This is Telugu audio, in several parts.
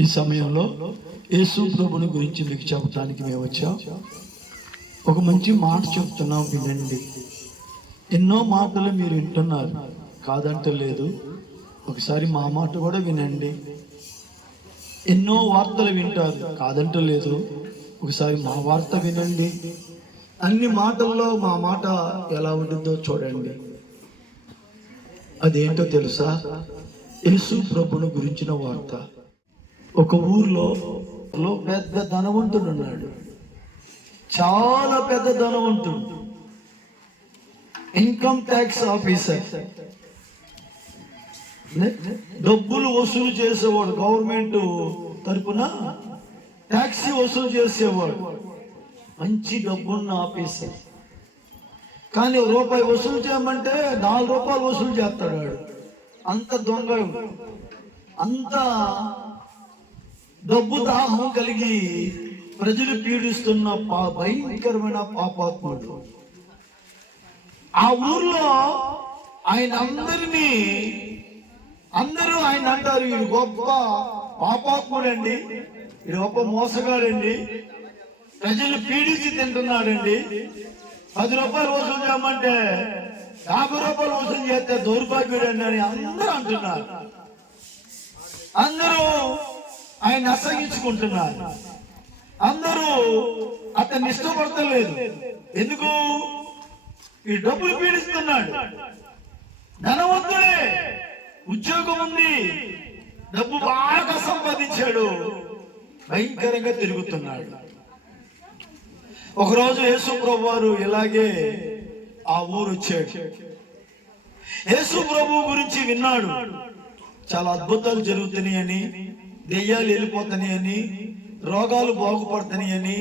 ఈ సమయంలో యేసు ప్రభుని గురించి మీకు చెప్పడానికి మేము వచ్చాం. ఒక మంచి మాట చెప్తున్నాం, వినండి. ఎన్నో మాటలు మీరు వింటున్నారు, కాదంటలేదు. ఒకసారి మా మాట కూడా వినండి. ఎన్నో వార్తలు వింటారు, కాదంటలేదు. ఒకసారి మా వార్త వినండి. అన్ని మాటల్లో మా మాట ఎలా ఉంటుందో చూడండి. అదేంటో తెలుసా? యేసు ప్రభుని గురించిన వార్త. ఒక ఊర్లో పెద్ద ధనవంతుడు ఉన్నాడు, చాలా పెద్ద ధనవంతుడు, ఇన్కమ్ ట్యాక్స్ ఆఫీసర్. డబ్బులు వసూలు చేసేవాడు, గవర్నమెంట్ తరపున ట్యాక్స్ వసూలు చేసేవాడు, మంచి డబ్బున్న ఆఫీసర్. కానీ రూపాయి వసూలు చేయమంటే 4 రూపాయలు వసూలు చేస్తాడు వాడు. అంత దొంగ, అంత డబ్బు దాహం కలిగి ప్రజలు పీడిస్తున్న భయంకరమైన పాపాత్ముడు. ఆ ఊర్లో అందరూ ఆయన అంటారు, వీడు గొప్ప పాపాత్ముడండి, వీడు గొప్ప మోసగాడండి, ప్రజలు పీడించి తింటున్నాడండి. 10 రూపాయలు వసూలు చేయమంటే 50 రూపాయలు వసూలు చేస్తే దౌర్భాగ్యుడండి అని అందరూ అంటున్నారు. అందరూ ఆయన అసహించుకుంటున్నారు, అందరూ అతన్ని ఇష్టపడతలేదు. ఎందుకు? ఈ డబ్బులు పీడిస్తున్నాడు, ధనవంతుడే, ఉద్యోగం ఉంది, డబ్బు బాగా సంపాదించాడు, భయంకరంగా తిరుగుతున్నాడు. ఒకరోజు యేసు ప్రభు వారు ఇలాగే ఆ ఊరు వచ్చాడు. యేసు ప్రభు గురించి విన్నాడు, చాలా అద్భుతాలు జరుగుతున్నాయని, దెయ్యాలు వెళ్ళిపోతున్నాయని, రోగాలు బాగుపడుతున్నాయని,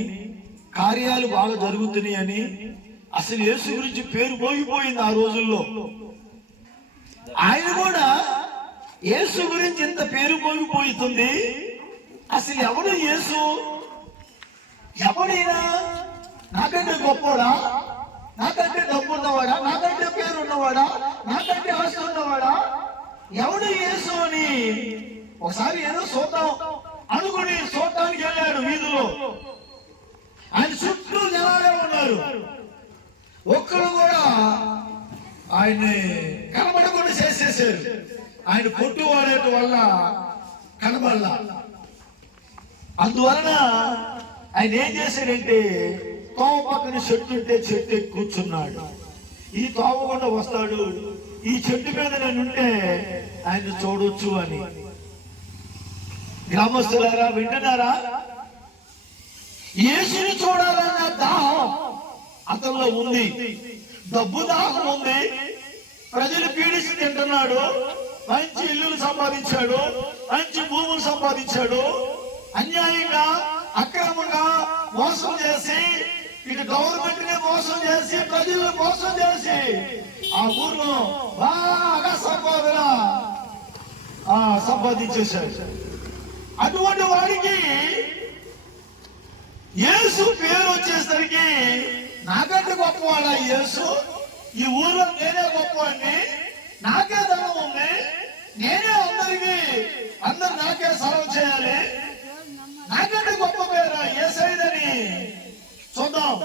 కార్యాలు బాగా జరుగుతున్నాయని. అసలు యేసు గురించి పేరు పోగిపోయింది ఆ రోజుల్లో. ఆయన కూడా యేసు గురించి ఇంత పేరు పోగిపోతుంది. అసలు ఎవడు యేసు? ఎవడైనా నాకంటే గొప్పవాడా, నాకంటే డబ్బు ఉన్నవాడా, నాకంటే పేరు ఉన్నవాడా, నాకంటే ఆస్తి ఉన్నవాడా, ఎవడు యేసు అని ఒకసారి ఏదో చూద్దాం అనుకుని చూడటానికి వెళ్ళాడు వీధిలో. ఆయన చుట్టూ జనాలే ఉన్నారు, ఒక్కడు కూడా ఆయన్ని కనబడకుండా చేసేసారు. ఆయన పొట్టు వాడేటి వల్ల కనబడలా. అందువలన ఆయన ఏం చేశాడంటే, తోవ పక్కన చెట్టు ఉంటే చెట్టు ఎక్కి కూర్చున్నాడు. ఈ తోవ కూడా వస్తాడు, ఈ చెట్టు మీద నేనుంటే ఆయన చూడొచ్చు అని. గ్రామస్తులారా, వింటున్నారా? యేసుని చూడాలన్న దాహం అతనిలో ఉంది, డబ్బు దాహం ఉంది, ప్రజలు పీడిసి తింటున్నాడు, మంచి ఇల్లులు సంపాదించాడు, మంచి భూములు సంపాదించాడు, అన్యాయంగా అక్రమంగా మోసం చేసి, ఇటు గవర్నమెంట్ ని మోసం చేసి, ప్రజలను మోసం చేసి ఆ ఊర్లో బాగా సంపాదించేశాడు. అటువంటి వాడికి యేసు పేరు వచ్చేసరికి, నాకంటే గొప్పవాడా యేసు? ఈ ఊర్లో నేనే గొప్పవాడిని, నాకే ధనం ఉంది, నేనే అందరు నాకే సర్వ్ చేయాలి, నాకంటే గొప్ప పేరు యేసయ్యని. చూద్దాం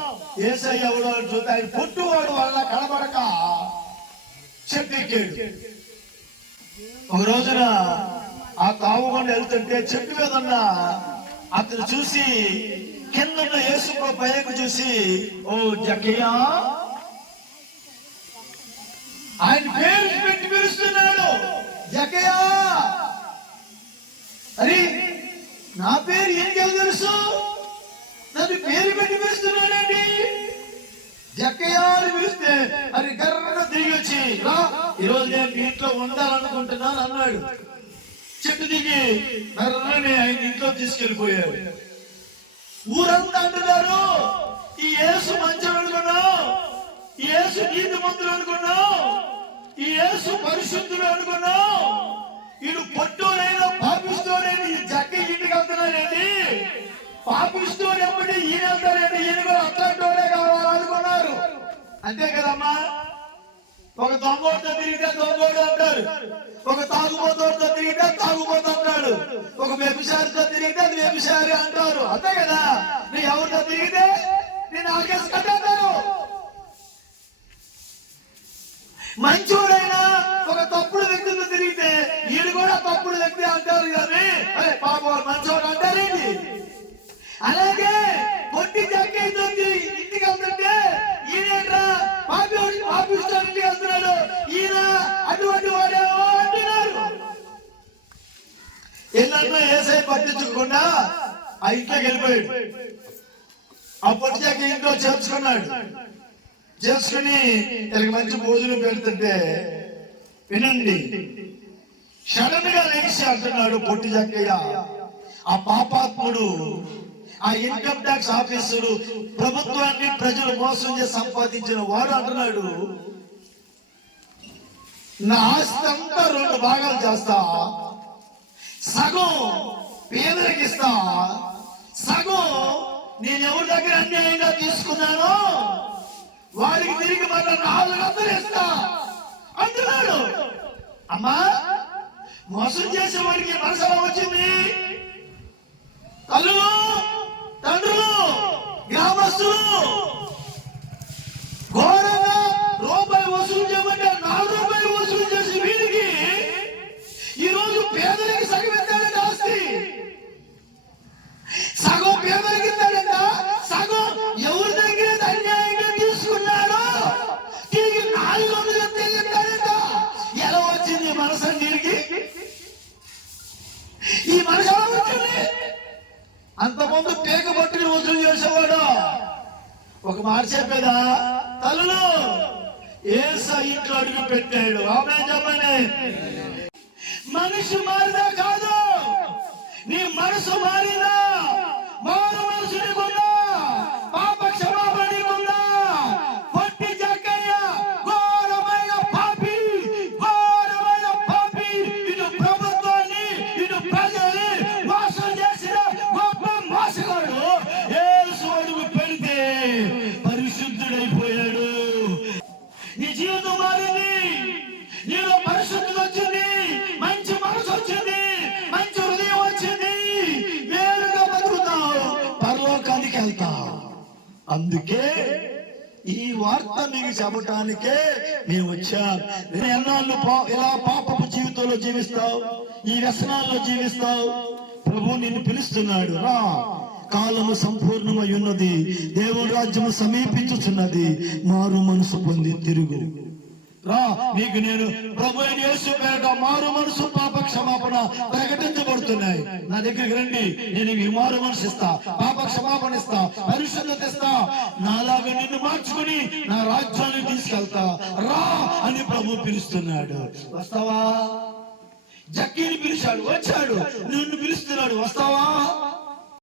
యేసయ్య ఎవడో అని చూస్తే ఆయన పొట్టువాడు వల్ల కనబడక చెట్టెక్కాడు. ఒక రోజున ఆ తావుకుండా వెళ్తుంటే చెట్టు మీద ఉన్న అతను చూసి, కింద ఉన్న యేసు పైకి చూసి, ఓ జక్కయ్యా, ఆయన పేరు పెట్టి పిలుస్తున్నాడు, జక్కయ్యా. అరే, నా పేరు ఎందుకు తెలుసు? నన్ను పేరు పెట్టి పిలుస్తున్నాడండి. జక్కయ్యా అని పిలిస్తే అది గర్రగా తిరిగి వచ్చి, ఈరోజు నేను మీ ఇంట్లో ఉండాలనుకుంటున్నాను అన్నాడు. చెట్టు దిగి గర్రని ఆయన ఇంట్లో తీసుకెళ్ళిపోయాడు. ఊరంతా అంటున్నారు, ఈ యేసు మంచం అనుకున్నావు, ఈ యేసు నీతిమంతుడు అనుకున్నావు, ఈ యేసు పరిశుద్ధుడు అనుకున్నావు, ఈయన పొట్టునైనా పాపిస్తూనైనా ఈ జక్క ఇంటికి వెళ్తున్నాడేంటి, పాపిస్తూ ఎప్పటి ఈయన వెళ్తాడంటే ఈయన కూడా అట్లాంటి కావాలనుకున్నారు. అంతే కదమ్మా? ఒక దొంగోడితో తిరిగితే దొంగోడు అంటారు, ఒక తాగుబోతోడితో తిరిగితే తాగుబోతు అంటాడు, ఒక వ్యభిచారితో తిరిగితే అది వ్యభిచారి అంటారు. అంతే కదా, నీ ఎవరితో తిరిగితే నేను ఆకేసి కట్టేస్తారు. మంచోడైనా ఒక తప్పుడు వ్యక్తితో తిరిగితే ఈడు కూడా తప్పుడు వ్యక్తి అంటారు కానీ పాపం మంచోడు అంటారేంటి. అలాగే పొట్టి జక్కయ్యతో ఇంటికి వెళ్తుంటే ఈయన పాపిస్తూ ఇంటికి వెళ్తున్నాడు, ఈయన అటువంటి వాడేమో అంటున్నారు. ఎన్నన్నా ఏసై పట్టించుకోకుండా ఆ ఇంట్లోకి వెళ్ళిపోయాడు. ఆ పొట్టి జక్కయ్య ఇంట్లో చేర్చుకున్నాడు. చేసుకుని వీళ్ళకి మంచి భోజనం పెడుతుంటే వినండి, సడన్ గా లేచి అంటున్నాడు పొట్టి జక్కయ్య, ఆ పాపాత్ముడు, ఆ ఇన్కమ్ ట్యాక్స్ ఆఫీసరు, ప్రభుత్వాన్ని ప్రజలు మోసం చేసి సంపాదించిన వాడు అంటున్నాడు, నా ఆస్తి అంతా 2 భాగాలు చేస్తా, సగం పేదలకు ఇస్తా, సగం నేను ఎవరి దగ్గర అన్యాయంగా తీసుకున్నానో వాడికి తిరిగి మళ్ళీ 400 ఇస్తా అంటున్నాడు. అమ్మా, మోసం చేసే వాడికి మనసు ఎలా వచ్చింది? తల్లులు, తండ్రులు, గ్రామస్తులు ఘోరంగా రూపాయి వసూలు చేయమంటే 4 రూపాయలు వసూలు చేసి వీడికి ఈరోజు పేదలకి సగం ఇస్తాడంట ఆస్తి, సగం పేదలకి ఇస్తాడంట, సగం ఎవరి దగ్గర అన్యాయంగా తీసుకున్నాడో తిరిగి 400 ఇస్తాడంట. ఎలా వచ్చింది మనసు నీరికి? ఈ మనసు ఎలా వచ్చింది? అంతకుముందు పేక పట్టుకుని వసూలు చేసేవాడు. ఒక మాట చెప్పేదా, తల్లులు, యేసు ఇంట్లో అడుగు పెట్టాడు. ఆమేన్ చెప్పండి. మనిషి మారినా కాదు, నీ మనసు మారినా, మారు మనసు నీకుందా, పాప క్షమాపణ నీకుందా. పొట్టి జక్కయ్య ఘోరమైన పాపి, ఘోరమైన పాపి, ఇటు ప్రభుత్వాన్ని ఇటు ప్రజల్ని మోసం చేసిన గొప్ప మోసగాడు. యేసు అడుగు పెడితే పరిశుద్ధుడైపోయాడు. నీ జీవితం మారింది, నీలో పరిశుద్ధత వచ్చింది, మంచి మనసు వచ్చింది, మంచి హృదయం వచ్చింది, నేరుగా బతుకుతావు, పరలోకానికి వెళ్తావు. అందుకే ఈ వార్త మీకు చెప్పటానికే మేము వచ్చాం. ఎన్నాళ్ళు ఇలా పాపపు జీవితంలో జీవిస్తావు, ఈ వ్యసనాల్లో జీవిస్తావు. ప్రభు నిన్ను పిలుస్తున్నాడు, రా, కాలము సంపూర్ణమై ఉన్నది, దేవుని రాజ్యము సమీపించుచున్నది, మారు మనసు పొంది తిరుగు రా. నీకు నేను ప్రభు అయిన యేసు పేరిట మారు మనసు, పాప క్షమాపణ ప్రకటించబడుతున్నాయి. నా దగ్గరికి రండి, నేను ఈ మారు మనసు ఇస్తా, పాప క్షమాపణ ఇస్తా, పరిశుద్ధత ఇస్తా, నాలాగా నిన్ను మార్చుకుని నా రాజ్యాన్ని తీసుకెళ్తా రా అని ప్రభు పిలుస్తున్నాడు. వస్తావా? జక్కీని పిలిచాడు, వచ్చాడు. నిన్ను పిలుస్తున్నాడు, వస్తావా?